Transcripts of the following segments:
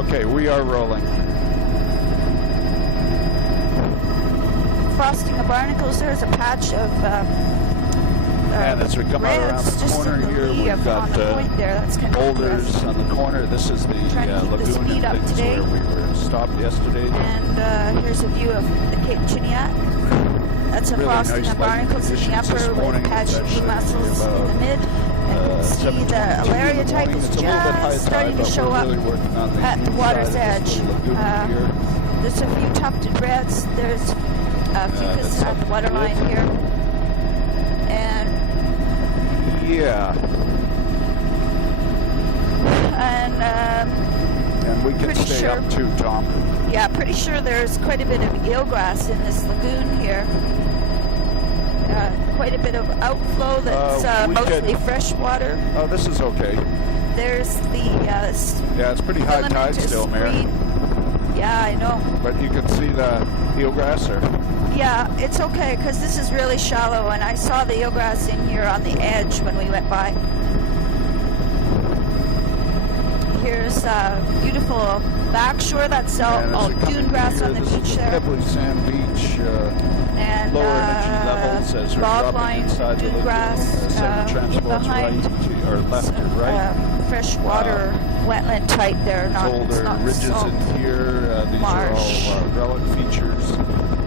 Okay, we are rolling. Frosting of barnacles. There's a patch of and as we come out around the corner here, we've got boulders on the corner. This is the lagoon and things where we were stopped yesterday. And here's a view of the Cape Chiniat. That's a really frosting of barnacles in the upper with patch of blue mussels in the mid. And you can see the Alaria type is just starting to show up at the water's edge. There's a few tufted reds. There's fucus at the waterline here. And yeah. And we can stay up too, Tom. Yeah, pretty sure there's quite a bit of eelgrass in this lagoon here. Quite a bit of outflow that's mostly fresh water. Oh, this is okay. There's the yeah, it's pretty high tide still, Mary. Yeah, I know. But you can see the eelgrass there. Yeah, it's okay because this is really shallow, and I saw the eelgrass in here on the edge when we went by. Here's a beautiful backshore. That's all dune grass on the beach there. Pebbly sand beach. And lower energy levels as we're dropping inside the lagoon. Grass, transports right to, or left to right. Freshwater wetland type there. Boulder ridges in here. These marsh. are all relic features.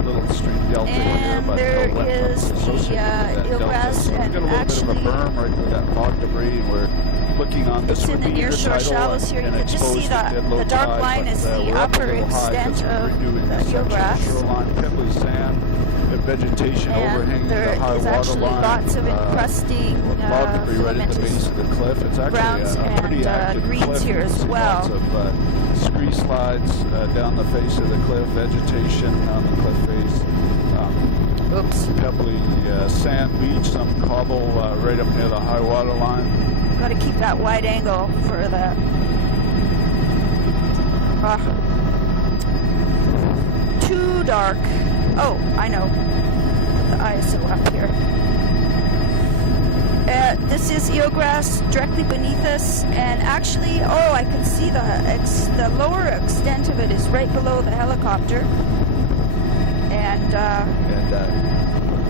Little stream delta here, but there no is the eelgrass, so and we've got a little actually bit of a berm right with that log debris. We're looking on this in the near shore shallows here. You can just see the dark line is the upper extent of the eelgrass. Shoreline, pebbly sand, the vegetation overhanging the high water line. Lots of encrusting log debris right at the base of the cliff. It's actually a pretty active greens cliff. here as well. Lots of scree slides down the face of the cliff, vegetation on the cliff face. Pebbly sand beach, some cobble right up near the high water line. Got to keep that wide angle for that. Too dark. Oh, I know. Put the ISO up here. This is eelgrass directly beneath us, and actually, I can see the lower extent of it is right below the helicopter. And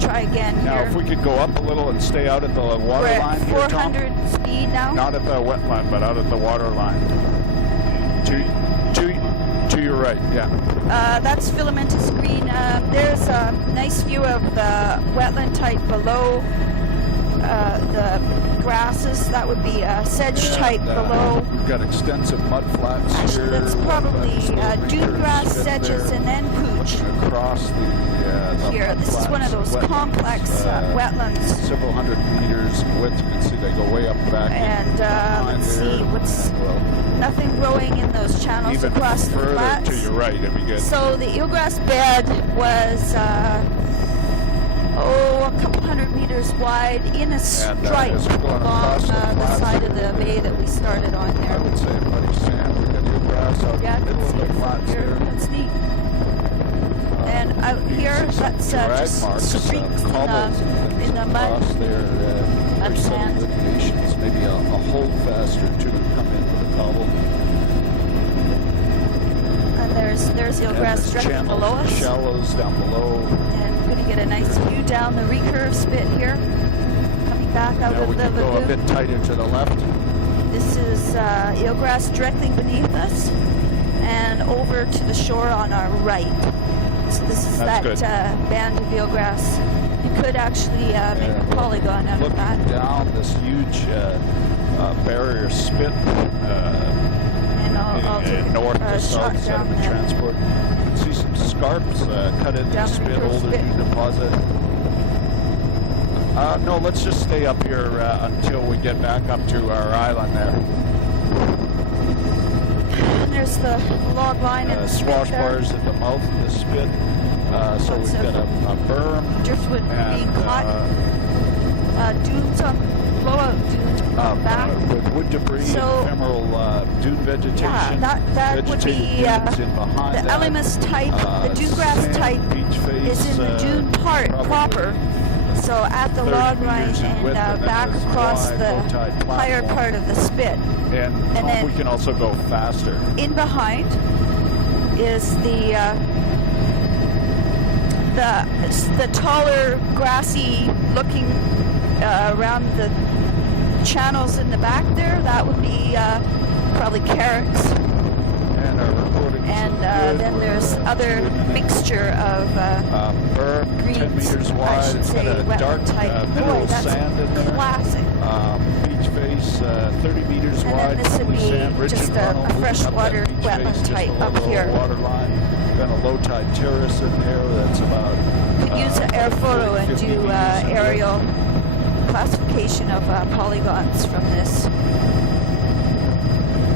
try again now, here. if we could go up a little and stay out at the water line here, 400 Tom? speed now. Not at the wet line, but out at the water line. To your right, yeah. That's filamentous green. There's a nice view of the wetland type below the grasses. That would be sedge type below. We've got extensive mud flats actually, here. That's probably dune grass, sedges, and then pooch. Across the here, this is one of those complex wetlands. Several hundred meters in width. You can see they go way up back. And let's see what's nothing growing in those channels even across the flats. To your right, it'd be good. So the eelgrass bed was a couple hundred meters wide in a stripe along the side of the bay that we started on there. I would say muddy sand. We've got eelgrass out in the middle of the flats there. That's neat. And out here, that's just streaks in the mud and sand. Maybe a holdfast or two come in with a cobble. And there's eelgrass directly below us. Shallows down below. And we're going to get a nice view down the recurve spit here, coming back out of the lagoon. Go a bit tighter to the left. This is eelgrass directly beneath us, and over to the shore on our right. So this is that band of eelgrass. You could actually make a polygon out of that. Looking down this huge barrier spit and I'll take north a to south sediment transport. You can see some scarps cut into the spit, older new deposit. No, let's just stay up here until we get back up to our island there. There's the log line and the swash bars at the mouth of the spit. So we've got a berm. Driftwood being caught. Dunes on blowout dunes back. With wood debris and ephemeral dune vegetation. Yeah, that would be the Elemus type. The dune grass type is in the dune part proper. So at the log line and back across the higher part of the spit. And then we can also go faster. In behind is the taller, grassy looking around the channels in the back there. That would be probably carrots. And our recording. And then there's other mixture of greens, 10 meters wide. I should say, dark type. mineral Boy, that's sand in there. classic. Beach face, 30 meters and wide. Then this would be sand, just a freshwater wetland type up here. Water line. Then a low tide terrace in there. That's about. Could use an air photo and do aerial classification of polygons from this.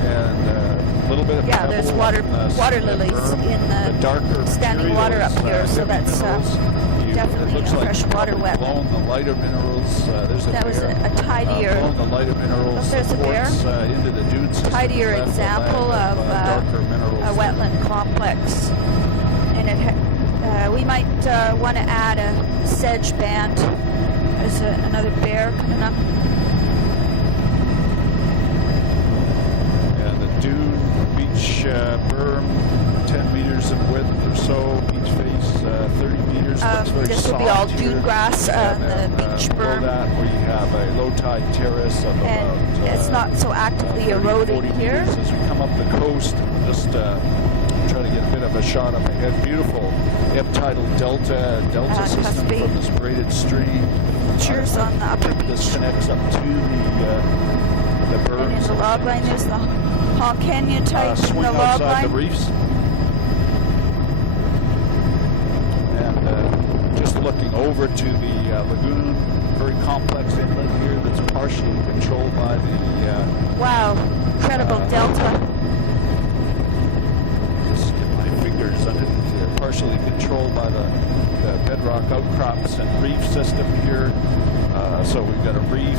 And a little bit of there's water lilies in the darker standing water up here, so that's definitely a freshwater wetland. The lighter minerals, there's a that was a tidier. The lighter minerals There's a bear. Into the dune system. Tidier example of a wetland complex, and it we might want to add a sedge band. There's another bear coming up. And the dune beach berm, 10 meters in width or so. Beach face, 30 meters. Looks very this would be all dune grass on the beach berm. That where you have a low tide terrace of and about. It's not so actively 30, eroding here. As we come up the coast, just try to get a bit of a shot up ahead. Beautiful ebb tidal delta system from this braided stream. Cheers on the upper beach. This connects up to the berms. And in the log line, there's the Hong Kenya type in the log line. The reefs. And just looking over to the lagoon, very complex inlet here that's partially controlled by the. Wow, incredible delta. Just get my fingers underneath here. Partially controlled by the bedrock outcrops and reef system here. So we've got a reef.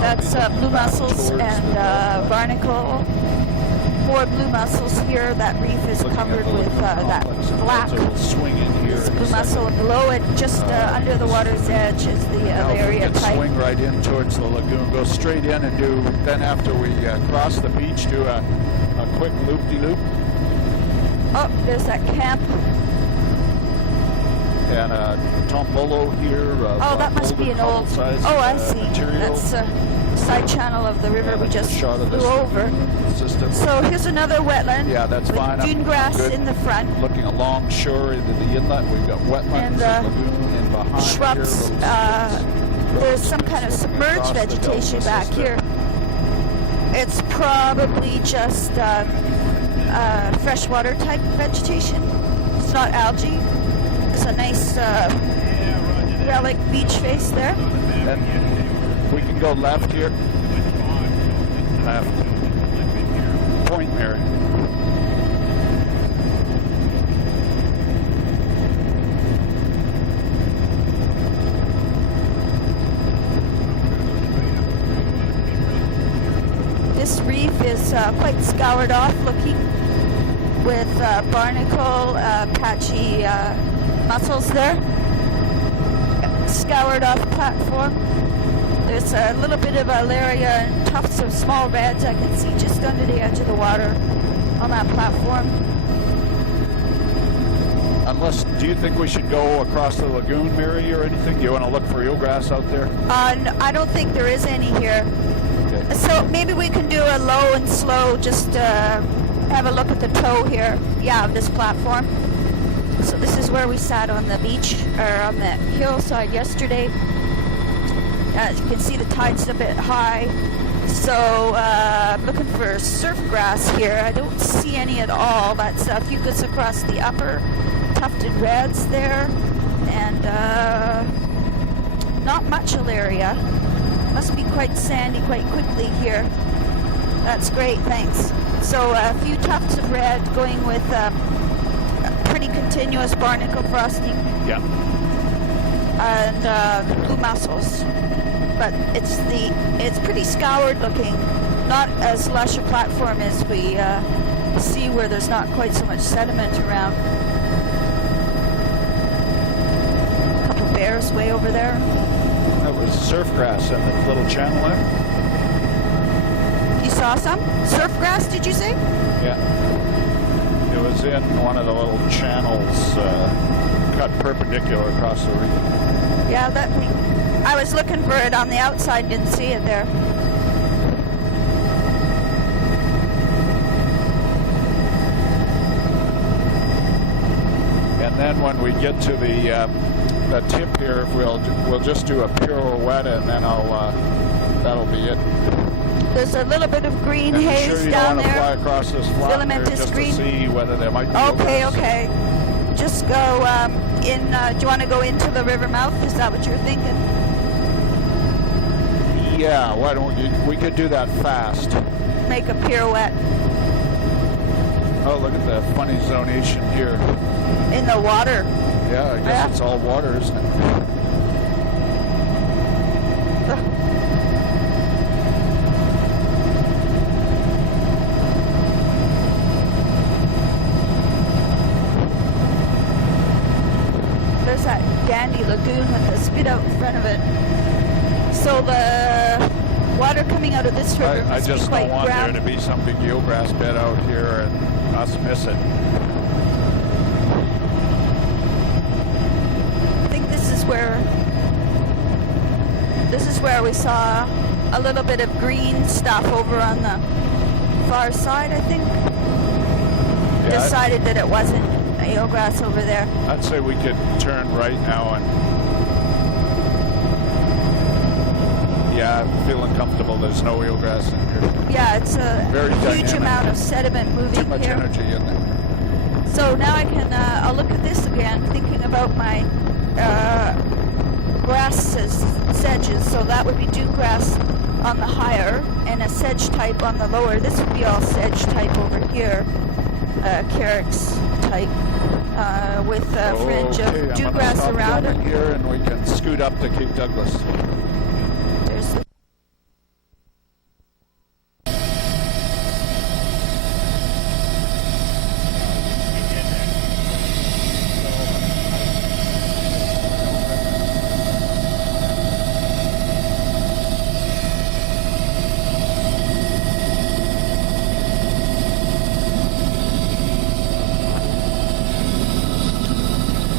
That's blue mussels and barnacle. More blue mussels here. That reef is covered with that black. This blue mussel below it, just under the water's edge, is the area type. Swing right in towards the lagoon. Go straight in and do. Then after we cross the beach, do a quick loop-de-loop. Oh, there's that camp. And tombolo here. That must be an old. I see. Material. That's a side channel of the river we just flew over. System. So here's another wetland. Yeah, that's with fine. Dune grass in the front. Looking along shore into the inlet, we've got wetlands and behind shrubs. There's some kind of submerged vegetation back here. It's probably just freshwater type vegetation. It's not algae. It's a nice relic beach face there. And we can go left here. Left. Point Mary. This reef is quite scoured off looking with barnacle, patchy mussels there. Scoured off platform. There's a little bit of alaria and tufts of small reds I can see just under the edge of the water on that platform. Unless, do you think we should go across the lagoon, Mary, or anything? Do you want to look for eelgrass out there? No, I don't think there is any here. Okay. So maybe we can do a low and slow, just have a look at the toe here, of this platform. So this is where we sat on the beach, or on the hillside yesterday. As you can see, the tide's a bit high. So I'm looking for surf grass here. I don't see any at all. That's fucus across the upper, tufted reds there, and not much alaria. Must be quite sandy quite quickly here. That's great, thanks. So a few tufts of red going with pretty continuous barnacle frosting. Yeah. And blue mussels. But it's pretty scoured looking, not as lush a platform as we can see where there's not quite so much sediment around. A couple bears way over there. That was surf grass in the little channel there. You saw some? Surf grass, did you say? Yeah. It was in one of the little channels cut perpendicular across the reef. Yeah, I was looking for it on the outside, didn't see it there. And then when we get to the tip here, we'll just do a pirouette, and then that'll be it. There's a little bit of green haze sure you down don't there. Fly across this flat Filamentous just green. to see whether there might be. Okay. Just go in. Do you want to go into the river mouth? Is that what you're thinking? Yeah. Why don't we could do that fast. Make a pirouette. Oh, look at the funny zonation here. In the water. Yeah, I guess it's all water, isn't it? There's that dandy lagoon with the spit out in front of it. So the water coming out of this river must be quite don't want there to be some big eelgrass bed out here and us miss it. I think this is where we saw a little bit of green stuff over on the far side, I think. Yeah, Decided that it wasn't eelgrass over there. I'd say we could turn right now and yeah, I'm feeling comfortable. There's no eelgrass in here. Yeah, it's a Very huge dynamic. amount of sediment moving Too much here. energy in there. So now I can, I'll look at this again, thinking about my grasses, sedges. So that would be dewgrass on the higher and a sedge type on the lower. This would be all sedge type over here, carex type, with a fringe of dewgrass around it. Here, and we can scoot up to Cape Douglas. There's the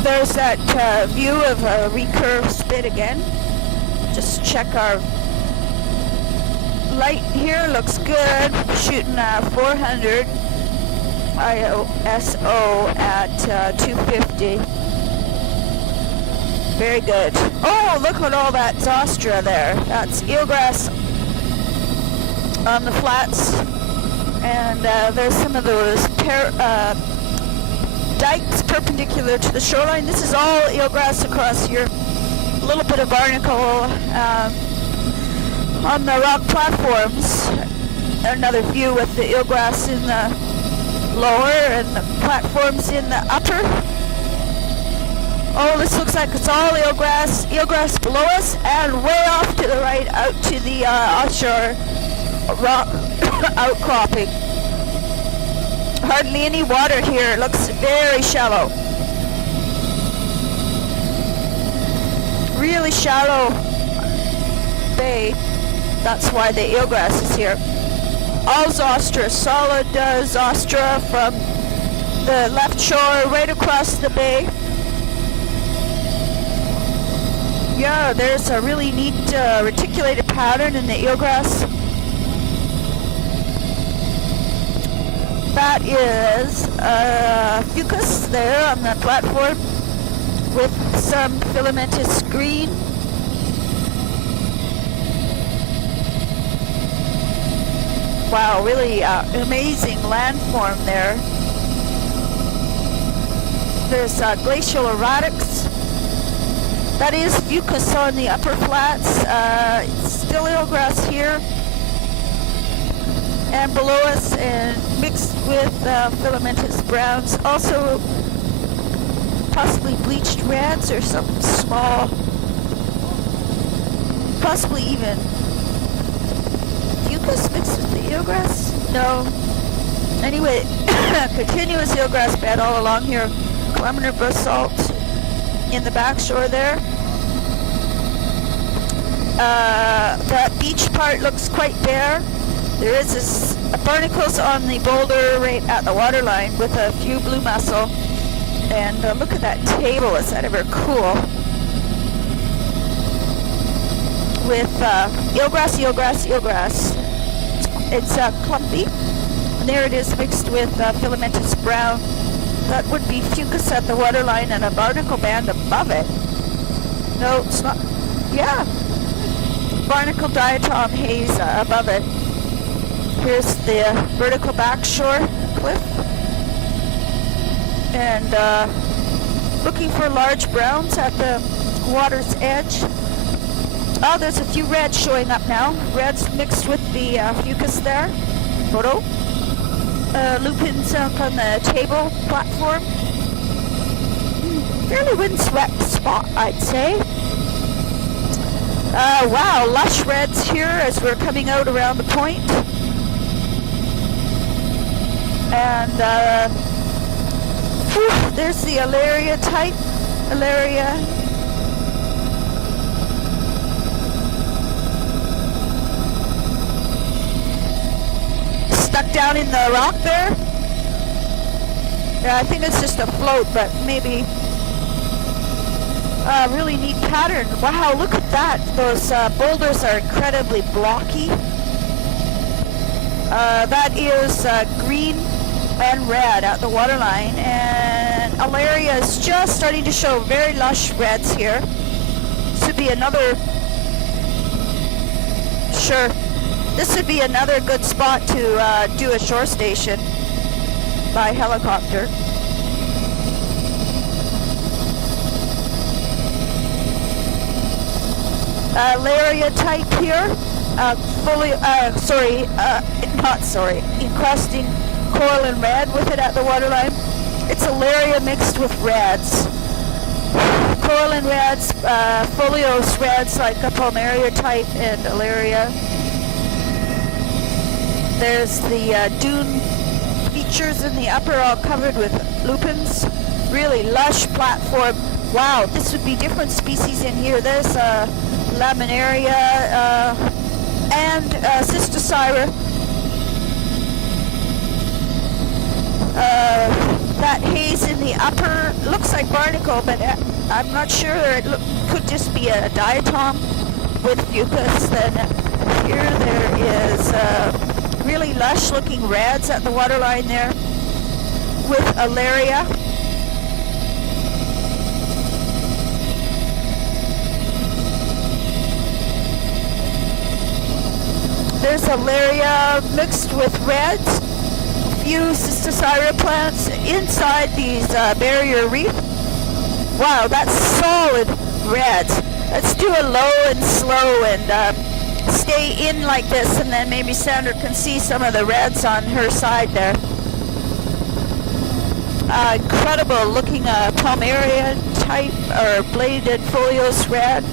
There's that view of a recurve spit again. Just check our light here, looks good. Shooting 400 ISO at 250. Very good. Oh, look at all that zostra there. That's eelgrass on the flats. And there's some of those dikes perpendicular to the shoreline. This is all eelgrass across here. A little bit of barnacle on the rock platforms. Another view with the eelgrass in the lower and the platforms in the upper. Oh, this looks like it's all eelgrass below us, and way off to the right out to the offshore rock outcropping. Hardly any water here. It looks very shallow. Really shallow bay. That's why the eelgrass is here. All zostra, solid zostra from the left shore right across the bay. Yeah, there's a really neat reticulated pattern in the eelgrass. That is fucus there on the platform with some filamentous green. Wow, really amazing landform there. There's glacial erratics. That is fucus on the upper flats. Still eelgrass here and below us, and mixed with filamentous browns. Also possibly bleached reds or something small. Possibly even fucus mixed with the eelgrass? No. Anyway, continuous eelgrass bed all along here. Columnar basalt in the back shore there. That beach part looks quite bare. There is this barnacles on the boulder right at the waterline with a few blue mussel. And look at that table, is that ever cool? With eelgrass, eelgrass, eelgrass. It's clumpy. And there it is mixed with filamentous brown. That would be fucus at the waterline and a barnacle band above it. No, it's not. Yeah. Barnacle diatom haze above it. Here's the vertical backshore cliff. And looking for large browns at the water's edge. Oh, there's a few reds showing up now. Reds mixed with the fucus there. Photo. Lupins up on the table platform. Fairly windswept spot, I'd say. Wow, lush reds here as we're coming out around the point. And there's the Alaria type. Alaria. Stuck down in the rock there. Yeah, I think it's just a float, but maybe. Really neat pattern. Wow, look at that. Those boulders are incredibly blocky. That is green and red at the waterline, and Alaria is just starting to show very lush reds here. This would be another, sure, this would be another good spot to do a shore station by helicopter. Alaria type here, encrusting coral and red with it at the waterline. It's Alaria mixed with reds. Coral and reds, foliose reds like a Palmaria type and Alaria. There's the dune features in the upper all covered with lupins. Really lush platform. Wow, this would be different species in here. There's Laminaria and Cystocyra. That haze in the upper looks like barnacle, but I'm not sure. It could just be a diatom with fucus. Then here there is really lush looking reds at the waterline there with Alaria. There's Alaria mixed with reds, a few Cystocyra plants inside these barrier reef. Wow, that's solid reds. Let's do a low and slow and stay in like this, and then maybe Sandra can see some of the reds on her side there. Incredible looking Palmaria type or bladed foliose red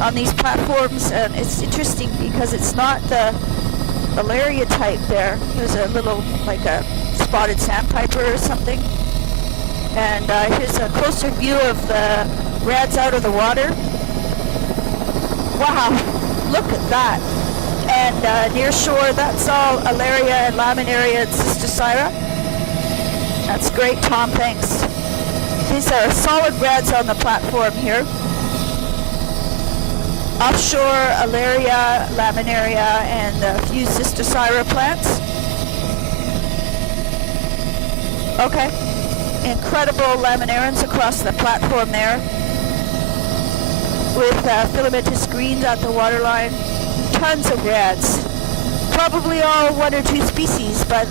on these platforms, and it's interesting because it's not the Alaria type there. There's a little, like a spotted sandpiper or something. And here's a closer view of the reds out of the water. Wow, look at that. And near shore, that's all Alaria and Laminaria and Cystocyra. That's great, Tom, thanks. These are solid reds on the platform here. Offshore, Alaria, Laminaria, and a few Cystocyra plants. Okay. Incredible laminarans across the platform there. With filamentous greens at the waterline. Tons of reds. Probably all one or two species, but...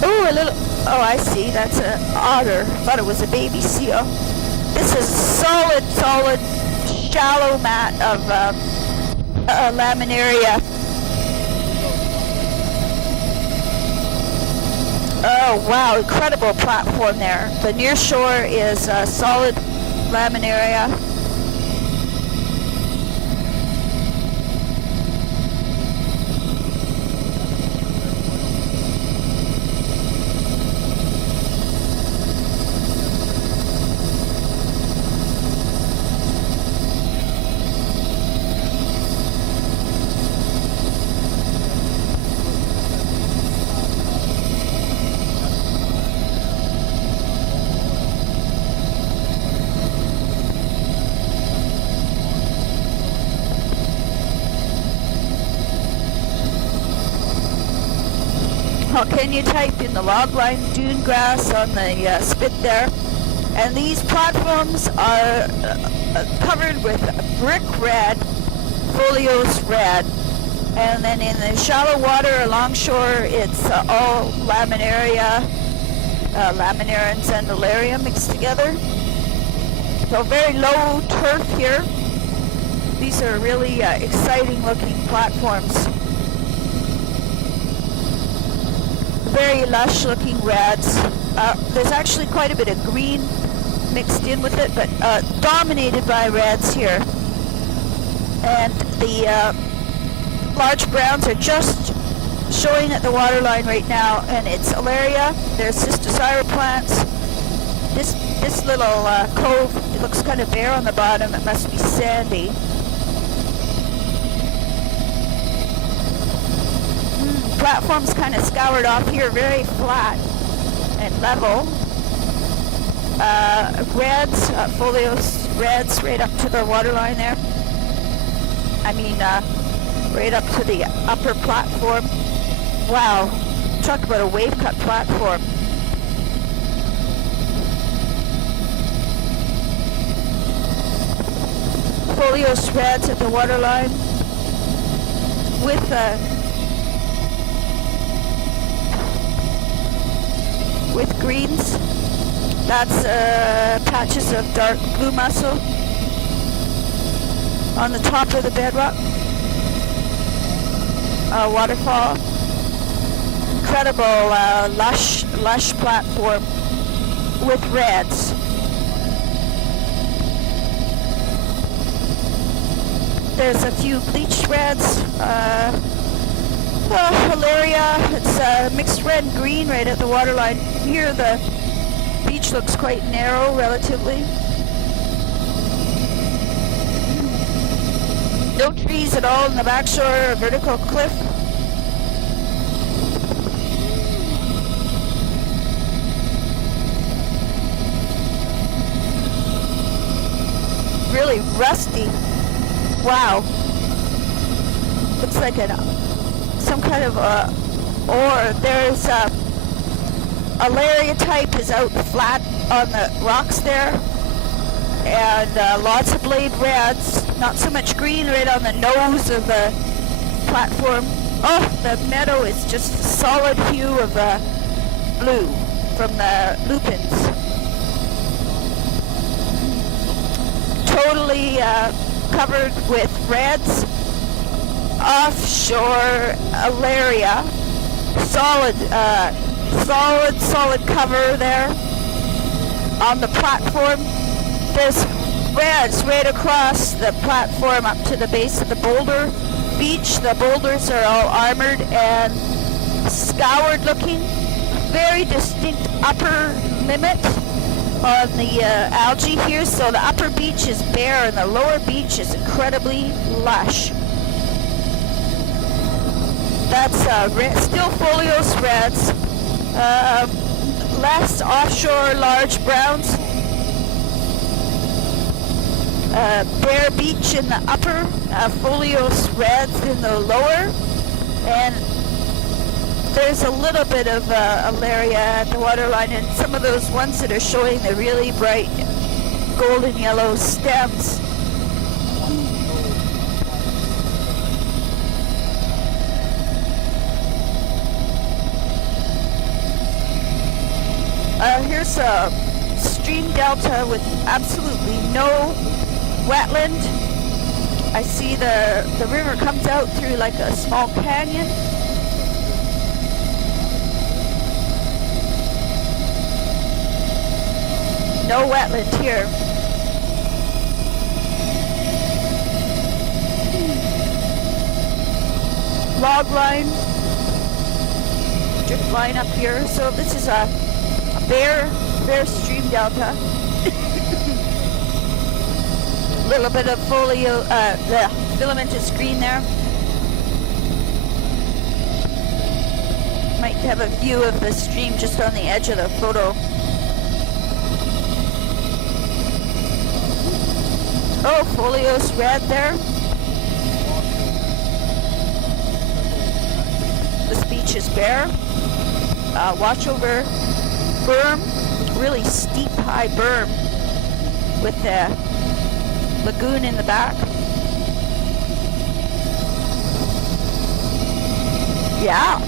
Oh, a little... Oh, I see. That's an otter. Thought it was a baby seal. This is solid, shallow mat of Laminaria. Oh, wow, incredible platform there. The near shore is solid Laminaria. Calcaneum type in the logline dune grass on the spit there. And these platforms are covered with brick red, foliose red. And then in the shallow water along shore, it's all laminaria, laminaria and sandalaria mixed together. So very low turf here. These are really exciting looking platforms. Very lush looking reds. There's actually quite a bit of green mixed in with it, but dominated by reds here. And the large browns are just showing at the waterline right now, and it's alaria. There's cysticyra plants. This little cove, it looks kind of bare on the bottom. It must be sandy. Platform's kind of scoured off here, very flat and level. Reds, foliose reds right up to the waterline there. I mean, right up to the upper platform. Wow, talk about a wave-cut platform. Foliose reds at the waterline with greens. That's patches of dark blue mussel on the top of the bedrock. Waterfall. Incredible lush platform with reds. There's a few bleached reds. Alaria, it's mixed red and green right at the waterline. Here the beach looks quite narrow relatively. No trees at all in the back shore, a vertical cliff. Really rusty. Wow. Looks like some kind of ore. There's alaria type is out flat on the rocks there. And lots of blade reds. Not so much green right on the nose of the platform. Oh, the meadow is just a solid hue of blue from the lupins. Totally covered with reds. Offshore alaria. Solid cover there on the platform. There's reds right across the platform up to the base of the boulder beach. The boulders are all armored and scoured looking. Very distinct upper limit on the algae here. So the upper beach is bare and the lower beach is incredibly lush. That's still foliose reds. Less offshore large browns. Bare beach in the upper, foliose reds in the lower, and there's a little bit of alaria at the waterline, and some of those ones that are showing the really bright golden yellow stems. Here's a stream delta with absolutely no wetland. I see the river comes out through like a small canyon. No wetland here. Log line, drift line up here. So this is a bare stream delta. Little bit of folio, the filamentous green there. Might have a view of the stream just on the edge of the photo. Oh, foliose red there. This beach is bare. watchover berm, really steep, high berm with the lagoon in the back. Yeah.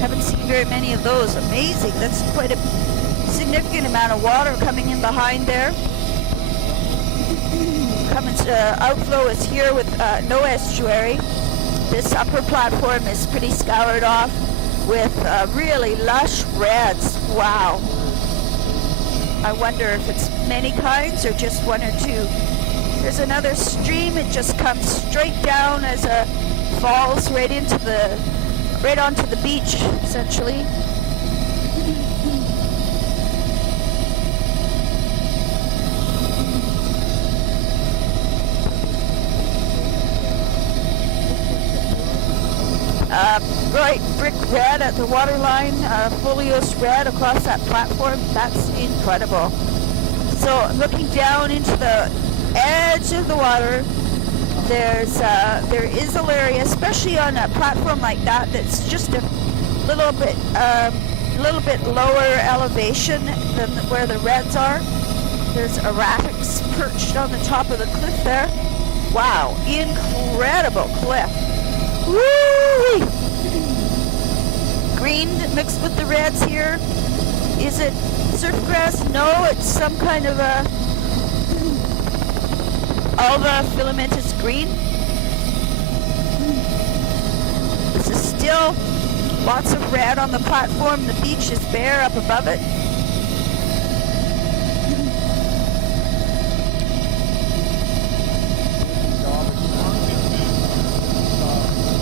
Haven't seen very many of those. Amazing. That's quite a significant amount of water coming in behind there. Outflow is here with no estuary. This upper platform is pretty scoured off with really lush reds. Wow. I wonder if it's many kinds or just one or two. There's another stream. It just comes straight down as a falls right onto the beach, essentially. Bright brick red at the waterline, folios red across that platform. That's incredible. So I'm looking down into the edge of the water. There is Alaria, especially on a platform like that. That's just a little bit lower elevation than where the reds are. There's erratics perched on the top of the cliff there. Wow, incredible cliff. Woo! Green mixed with the reds here. Is it surf grass? No, it's some kind of a alga filamentous green. This is still lots of red on the platform. The beach is bare up above it.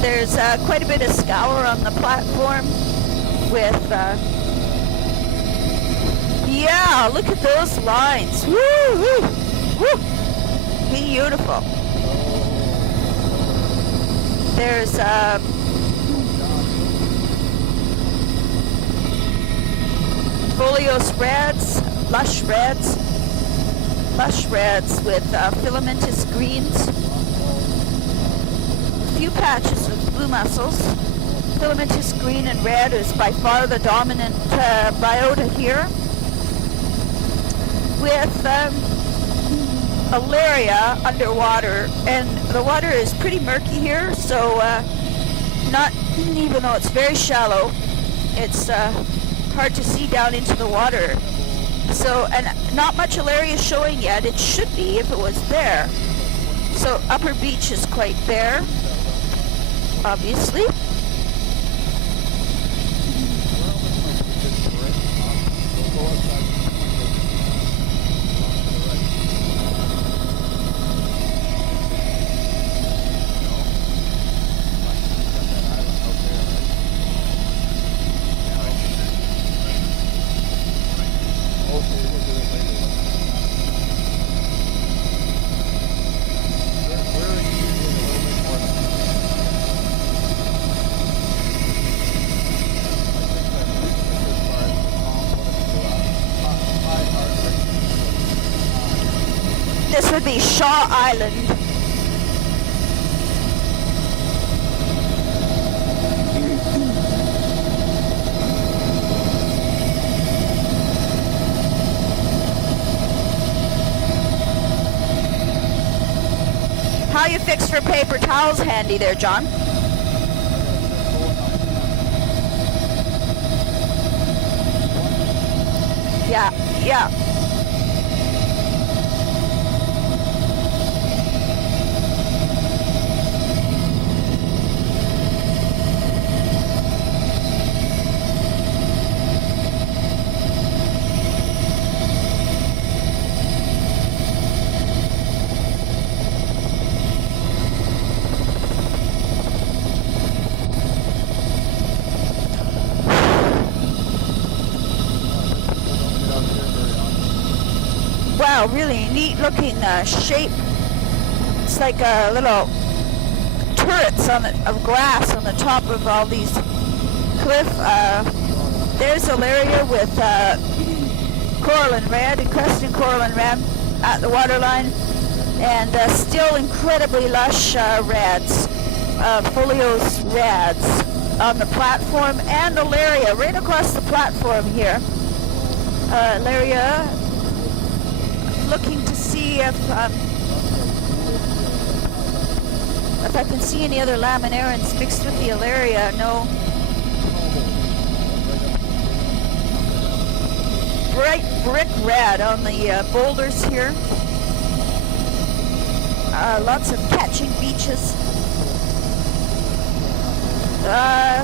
There's quite a bit of scour on the platform with, yeah, look at those lines. Woo, woo, woo. Beautiful. There's folios reds, lush reds with filamentous greens. A few patches of blue mussels. Filamentous green and red is by far the dominant biota here. With Alaria underwater, and the water is pretty murky here, so not even though it's very shallow, it's hard to see down into the water. So, and not much Alaria showing yet. It should be if it was there. So upper beach is quite bare, obviously. This would be Shaw Island. How you fixed for paper towels handy there, John? Yeah, yeah. Wow, really neat looking shape. It's like little turrets of glass on the top of all these cliff. There's Alaria with coral and red, encrusted coral and red at the waterline, and still incredibly lush reds, folios reds. on the platform, and Alaria right across the platform here. Alaria, looking to see if I can see any other laminarans mixed with the Alaria. No. Bright brick red on the boulders here. Lots of catching beaches.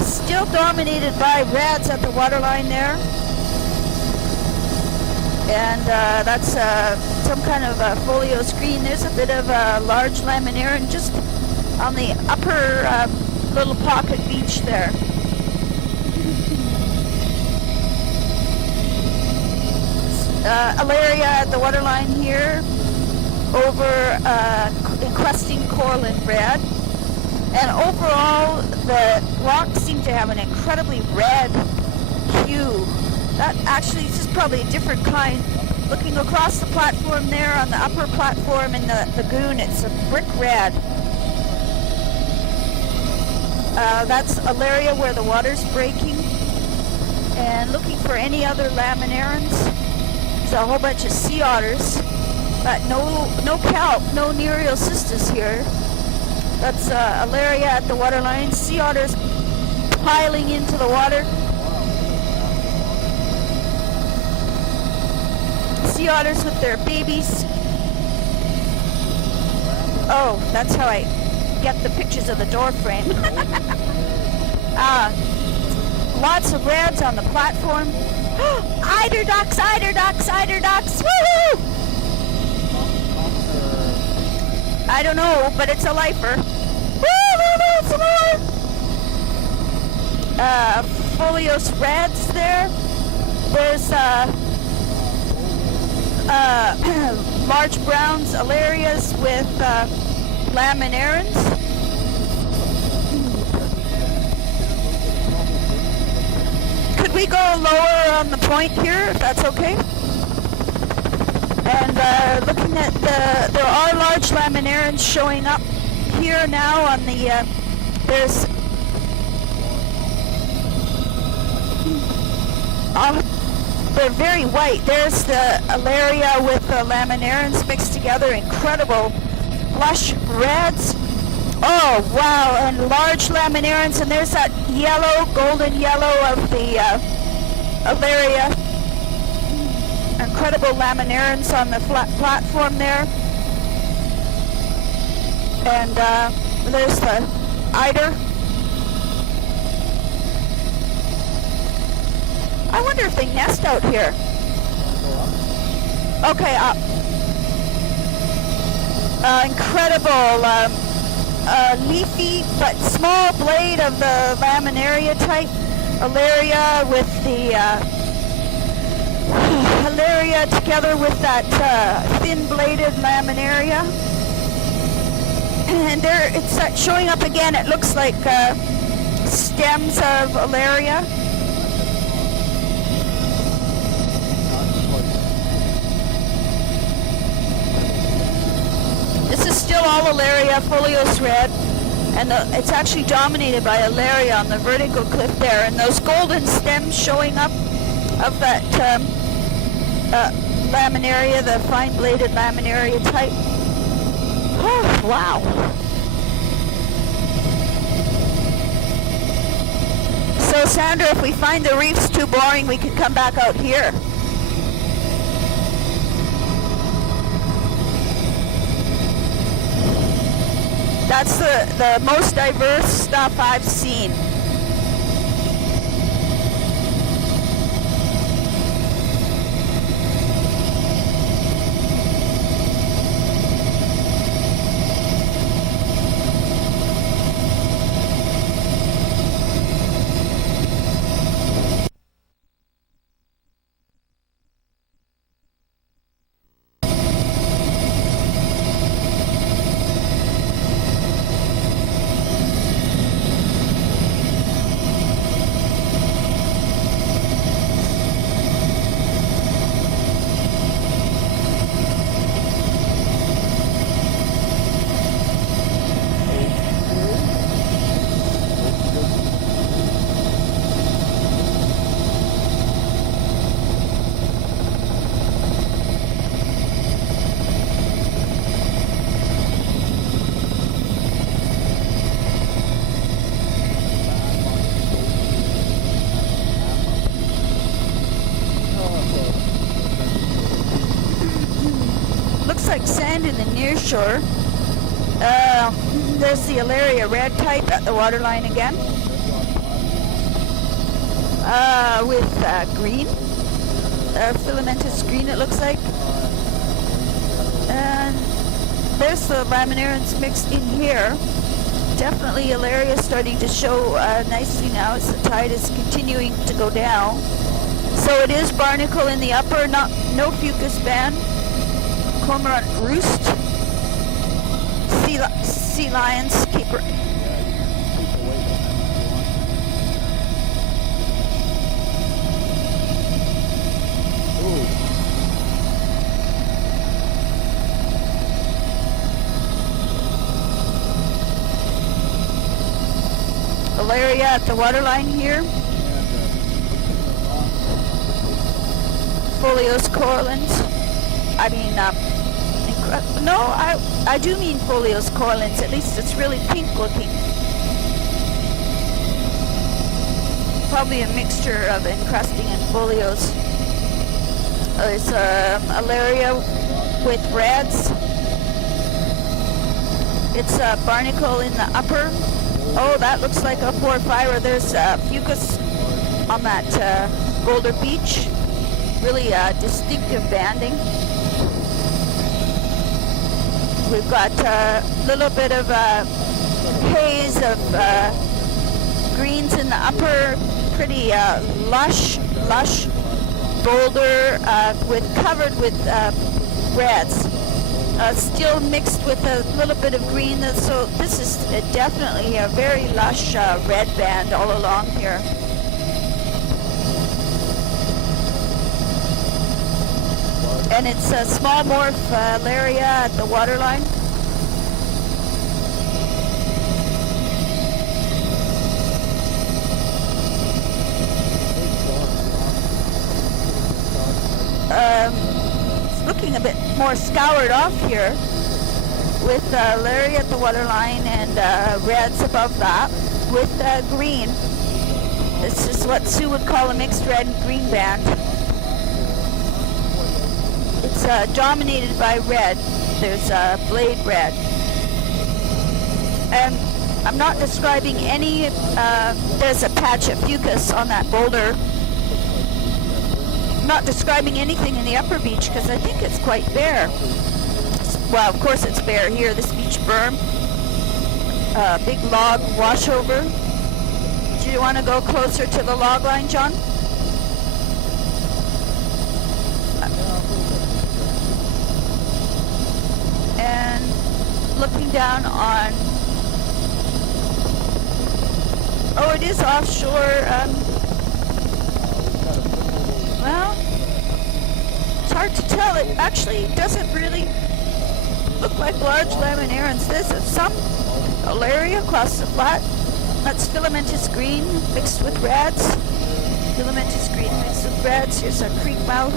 Still dominated by reds at the waterline there. And that's some kind of folio screen. There's a bit of a large laminaran just on the upper little pocket beach there. Alaria at the waterline here, over encrusting coral and red. And overall, the rocks seem to have an incredibly red hue. That actually, this is probably a different kind. Looking across the platform there on the upper platform in the lagoon, it's a brick red. That's Alaria where the water's breaking. And looking for any other laminarans. There's a whole bunch of sea otters, but no kelp, no Nereocystis here. That's Alaria at the waterline. Sea otters piling into the water. Sea otters with their babies. Oh, that's how I get the pictures of the door frame. Lots of reds on the platform. Eider ducks, eider ducks, eider ducks. Woohoo! I don't know, but it's a lifer. Woo, some more. Folios reds there. There's large browns, Alarias with laminarans. Could we go lower on the point here, if that's okay? And looking at there are large laminarans showing up here now on the, they're very white. There's the Alaria with the laminarans mixed together, incredible lush reds. Oh, wow, and large laminarans, and there's that yellow, golden yellow of the Alaria. Incredible laminarans on the flat platform there. And there's the eider. I wonder if they nest out here. Okay, up. Incredible leafy but small blade of the laminaria type. Alaria with the Alaria together with that thin-bladed laminaria. And there, it's showing up again. It looks like stems of Alaria. This is still all Alaria, folios red, and it's actually dominated by Alaria on the vertical cliff there, and those golden stems showing up of that laminaria, the fine-bladed laminaria type. Oh, wow. So, Sandra, if we find the reefs too boring, we can come back out here. That's the most diverse stuff I've seen. looks like sand in the near shore. There's the Alaria red type at the waterline again. With green. Filamentous green, it looks like. And there's the laminarans mixed in here. Definitely Alaria starting to show nicely now as the tide is continuing to go down. So it is barnacle in the upper, no fucus band. Cormorant roost. Sea lions, caper. Alaria at the waterline here. Folios corallins. I mean, no, I do mean Folios corallins. At least it's really pink looking. Probably a mixture of encrusting and Folios. There's Alaria with reds. It's a barnacle in the upper. Oh, that looks like a porphyra. There's fucus on that boulder beach. Really distinctive banding. We've got a little bit of haze of greens in the upper. Pretty lush boulder covered with reds. Still mixed with a little bit of green, so this is definitely a very lush red band all along here. And it's a small morph Alaria at the waterline. It's looking a bit more scoured off here with Alaria at the waterline and reds above that with green. This is what Sue would call a mixed red and green band. It's dominated by red. There's blade red. And I'm not describing any, there's a patch of fucus on that boulder. I'm not describing anything in the upper beach because I think it's quite bare. Well, of course it's bare here, this beach berm. Big log washover. Do you want to go closer to the log line, John? And looking down on, oh, it is offshore. Well, it's hard to tell. It actually doesn't really look like large laminarans. There's some Alaria across the flat. That's filamentous green mixed with reds. Filamentous green mixed with reds. Here's a creek mouth.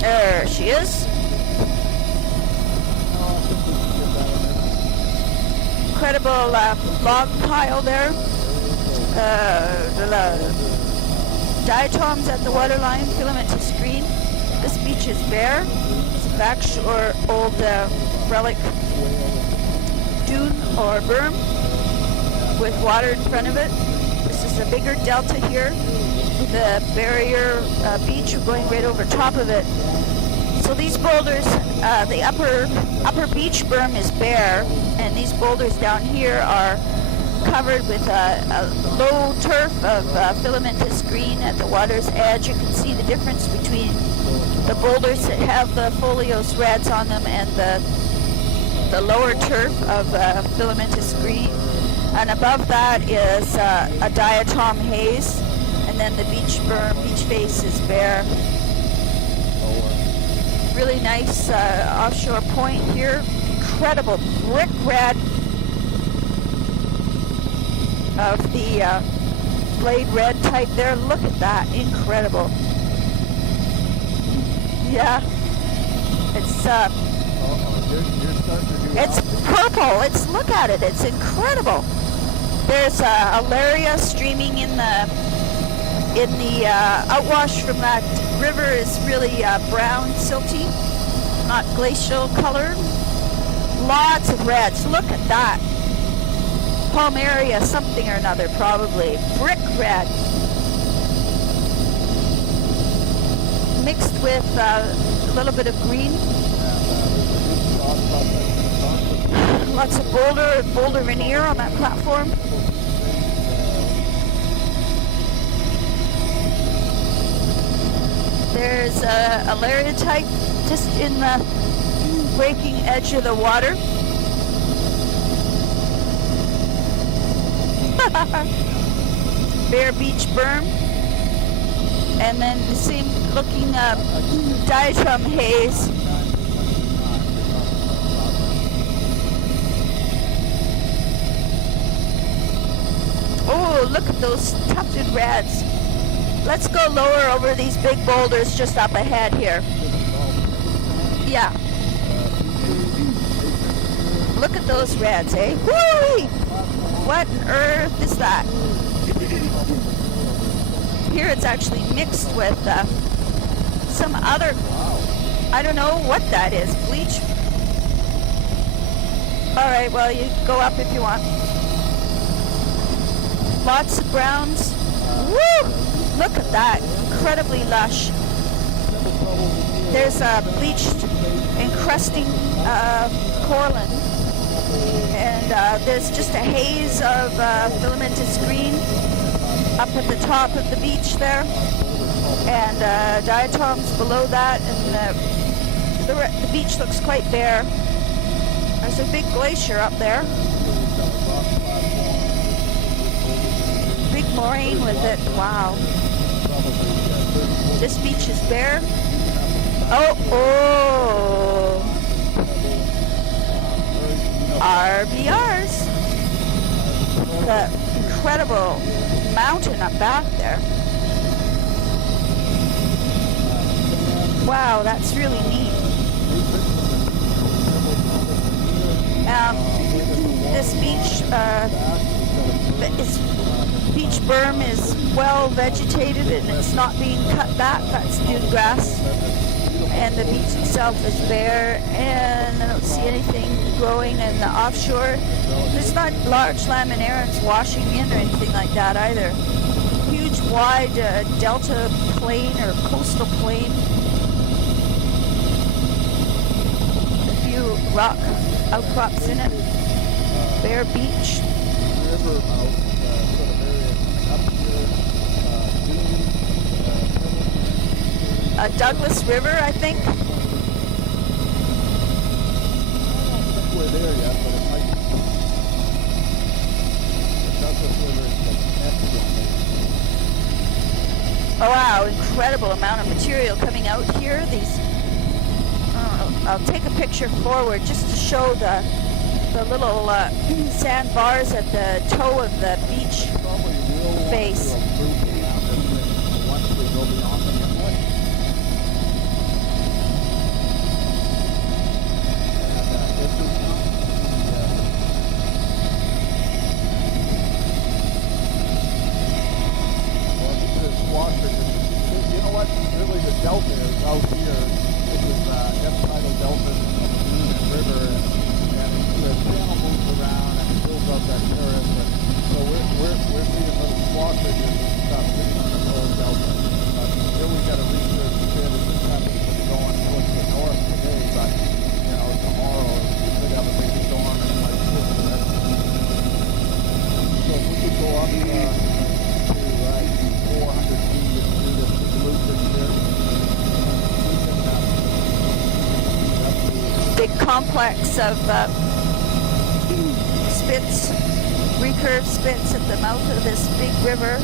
There she is. Incredible log pile there. The diatoms at the waterline, filamentous green. This beach is bare. It's a backshore old relic dune or berm with water in front of it. This is a bigger delta here. The barrier beach, we're going right over top of it. So these boulders, the upper beach berm is bare, and these boulders down here are covered with a low turf of filamentous green at the water's edge. You can see the difference between the boulders that have the Folios reds on them and the lower turf of filamentous green. And above that is a diatom haze, and then the beach berm, beach face is bare. Really nice offshore point here. Incredible brick red of the blade red type there. Look at that, incredible. Yeah, it's purple. Look at it. It's incredible. There's Alaria streaming in the in the outwash from that river is really brown, silty, not glacial color. Lots of reds. Look at that. Palmaria something or another, probably. Brick red. Mixed with a little bit of green. Lots of boulder veneer on that platform. There's a lariatite just in the breaking edge of the water. Bear Beach berm. And then the same looking diatom haze. Oh, look at those tufted reds. Let's go lower over these big boulders just up ahead here. Yeah. Look at those reds, eh? Whoo! What on earth is that? Here it's actually mixed with some other, I don't know what that is, bleach. All right, well, you go up if you want. Lots of browns. Woo! Look at that, incredibly lush. There's a bleached, encrusting coralline, and there's just a haze of filamentous green up at the top of the beach there, and diatoms below that, and the beach looks quite bare. There's a big glacier up there. Big moraine with it. Wow. This beach is bare. Oh. RBRs. The incredible mountain up back there. Wow, that's really neat. This beach, beach berm is well vegetated and it's not being cut back. That's dune grass. And the beach itself is bare, and I don't see anything growing in the offshore. There's not large laminarans washing in or anything like that either. Huge wide delta plain or coastal plain. A few rock outcrops in it. Bare beach. Douglas River, I think. We're there yet, but it might be. The Douglas River is the next one. Oh wow, incredible amount of material coming out here. These, I'll take a picture forward just to show the little sand bars at the toe of the beach face. You know what? Really, the delta is out here. This is F-tidal delta of the Union River, and the channel moves around and it builds up that terrace. And so we're seeing little squashes and stuff sitting on the lower delta. Here we got a research pit and it's happening to be going towards the north today, but you know tomorrow we could have a big storm and it might shift the rest. So if we could go up to 400 feet and do this solution here. Big complex of spits, recurved spits at the mouth of this big river.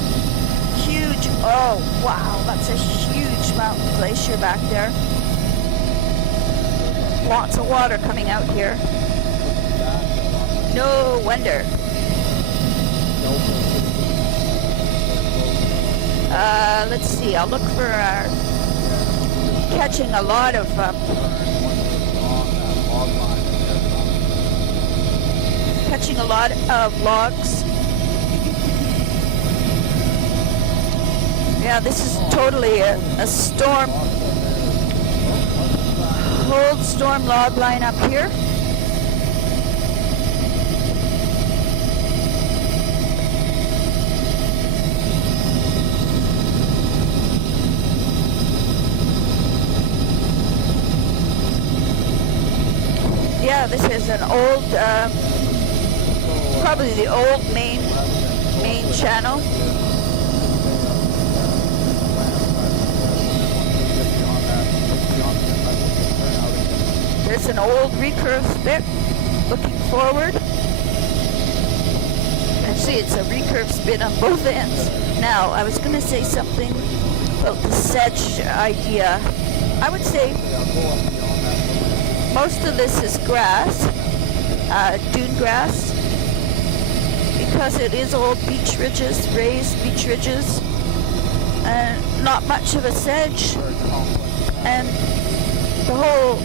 Huge, oh wow, that's a huge mountain glacier back there. Lots of water coming out here. No wonder. Let's see, I'll look for catching a lot of logs. Yeah, this is totally a storm, cold storm log line up here. Yeah, this is an old, probably the old main channel. There's an old recurve spit looking forward. Actually, it's a recurve spit on both ends. Now, I was going to say something about the sedge idea. I would say most of this is grass, dune grass, because it is old beach ridges, raised beach ridges, and not much of a sedge. And the whole,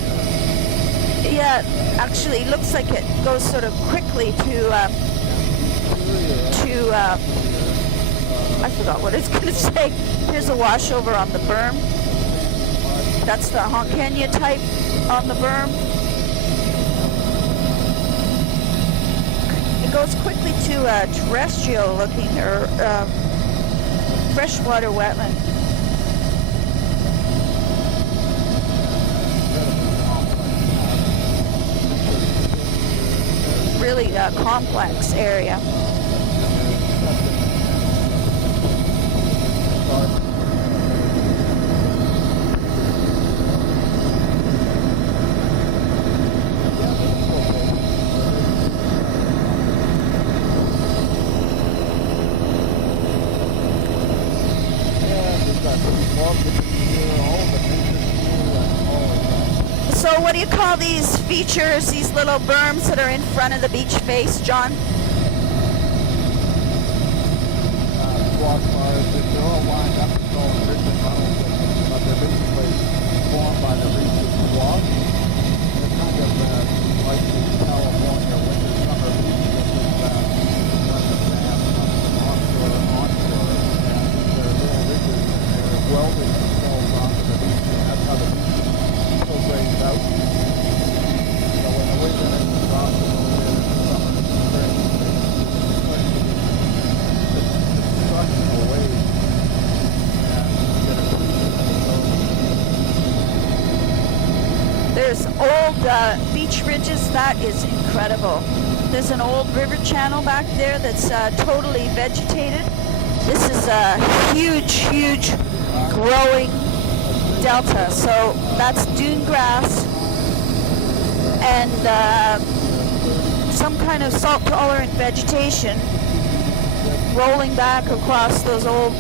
yeah, actually looks like it goes sort of quickly to I forgot what it's going to say. Here's a washover on the berm. That's the Honkenya type on the berm. It goes quickly to a terrestrial looking or freshwater wetland. Really complex area. So what do you call these features, these little berms that are in front of the beach face, John? Squash bars, they're all lined up and all ridge and runnels, but they're basically formed by the reef of squash. They're kind of like the California winter summer beaches, onshore, and they're little ridges and they're welded themselves onto the beach, and that's how the beach raised out. So when the winter is off the summer and spring, destructional waves and get a There's old beach ridges. That is incredible. There's an old river channel back there that's totally vegetated. This is a huge growing delta. So that's dune grass and some kind of salt-tolerant vegetation rolling back across those old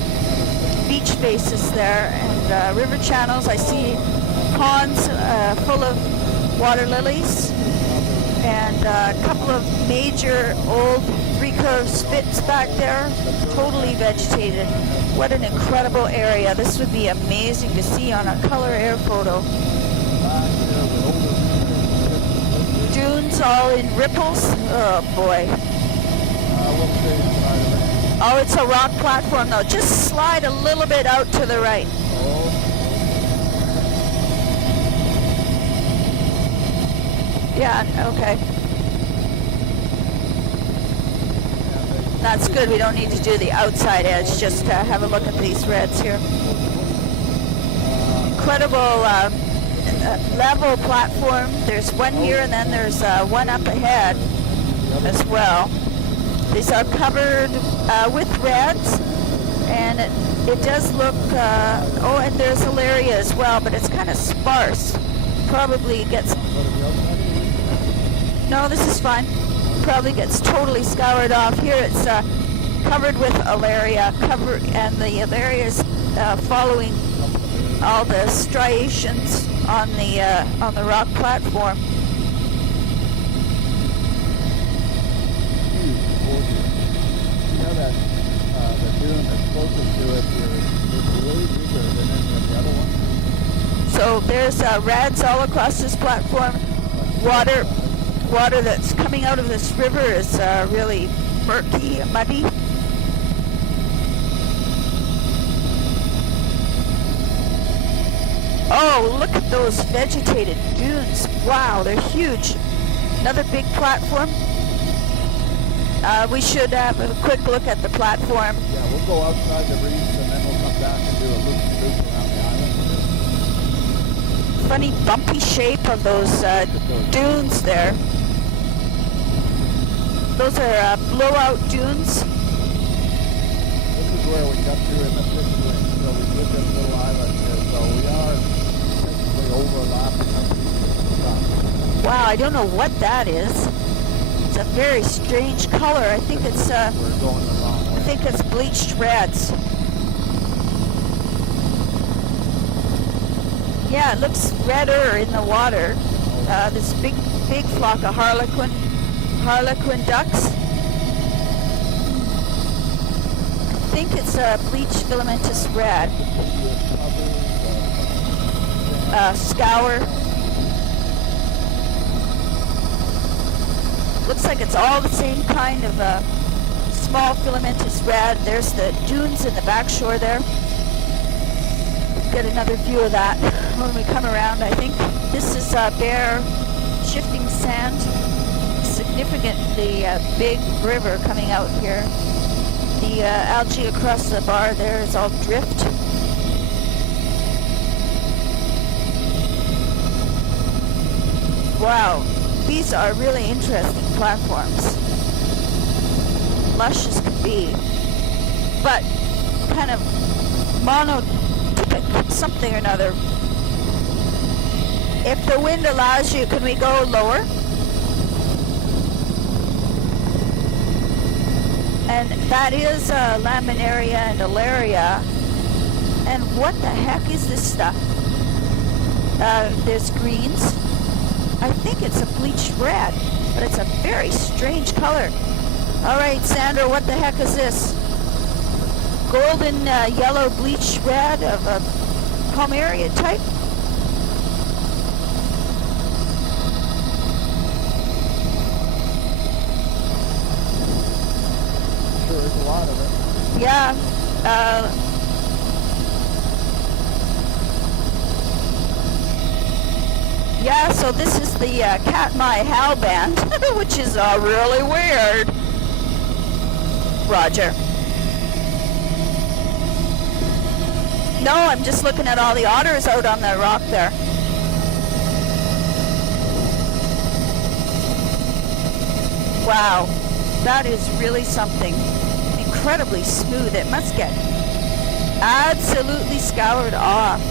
beach faces there, and river channels. I see ponds full of water lilies and a couple of major old recurve spits back there, totally vegetated. What an incredible area. This would be amazing to see on a color air photo. Dunes all in ripples. Oh boy. Oh, it's a rock platform though. Just slide a little bit out to the right. Yeah, okay. That's good. We don't need to do the outside edge. Just have a look at these reds here. Incredible level platform. There's one here and then there's one up ahead as well. These are covered with reds, and it does look, oh, and there's Alaria as well, but it's kind of sparse. Probably gets, no, this is fine. Probably gets totally scoured off. Here it's covered with Alaria, and the Alaria is following all the striations on the rock platform. You know that the dune that's closest to it is way bigger than any of the other ones. So there's reds all across this platform. Water that's coming out of this river is really murky and muddy. Oh, look at those vegetated dunes. Wow, they're huge. Another big platform. We should have a quick look at the platform. Yeah, we'll go outside the reefs and then we'll come back and do a loop around the island. Funny bumpy shape of those dunes there. Those are blowout dunes. This is where we got to in the 50s, so we did this little island here, so we are technically overlapping our previous stuff. Wow, I don't know what that is. It's a very strange color. I think it's We're going the wrong way. I think it's bleached reds. Yeah, it looks redder in the water. This big flock of harlequin ducks. I think it's a bleached filamentous red. Scour. Looks like it's all the same kind of small filamentous red. There's the dunes in the back shore there. Get another view of that when we come around, I think. This is bare shifting sand. Significantly big river coming out here. The algae across the bar there is all drift. Wow, these are really interesting platforms. Lush as can be, but kind of monotypic something or another. If the wind allows you, can we go lower? And that is laminaria and alaria. And what the heck is this stuff? There's greens. I think it's a bleached red, but it's a very strange color. All right, Sandra, what the heck is this? Golden yellow bleached red of a Palmaria type? Sure, there's a lot of it. Yeah. Yeah, so this is the Katmai Hal Band, which is really weird. Roger. No, I'm just looking at all the otters out on the rock there. Wow, that is really something. Incredibly smooth. It must get absolutely scoured off.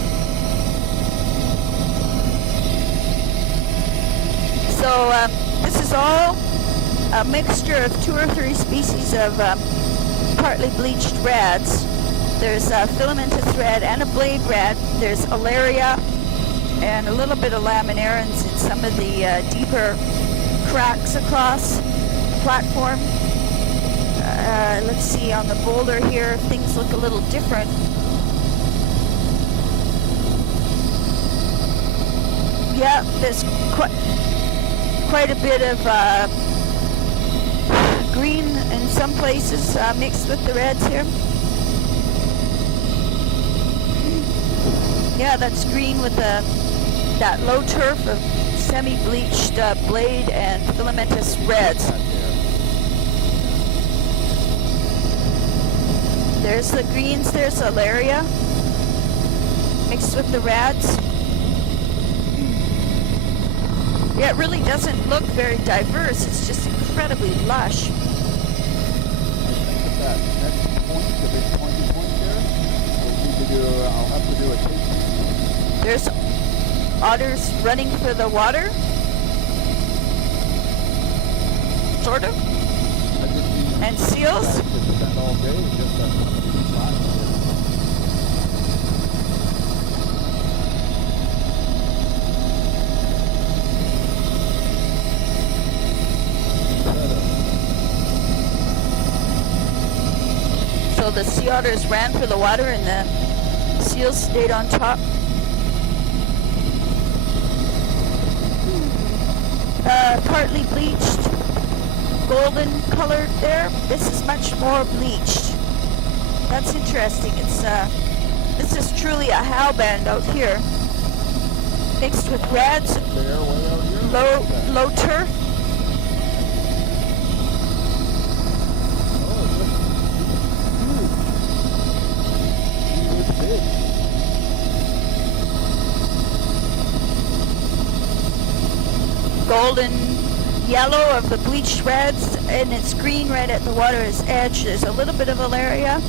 So this is all a mixture of 2 or 3 species of partly bleached reds. There's a filamentous red and a blade red. There's alaria and a little bit of laminarans in some of the deeper cracks across the platform. Let's see, on the boulder here, things look a little different. Yeah, there's quite a bit of green in some places mixed with the reds here. Yeah, that's green with that low turf of semi-bleached blade and filamentous reds. There's the greens, there's alaria mixed with the reds. Yeah, it really doesn't look very diverse. It's just incredibly lush. I think that next point, the big pointy point there, we'll need to do, I'll have to do a tasting. There's otters running for the water. Sort of. And seals. Spend all day just on some of these spots. So the sea otters ran for the water and the seals stayed on top. Partly bleached, golden colored there. This is much more bleached. That's interesting. It's this is truly a Hal band out here. mixed with reds, There, way out here. low turf. Oh, this is huge. He is big. Golden yellow of the bleached reds, and it's green red at the water's edge. There's a little bit of alaria.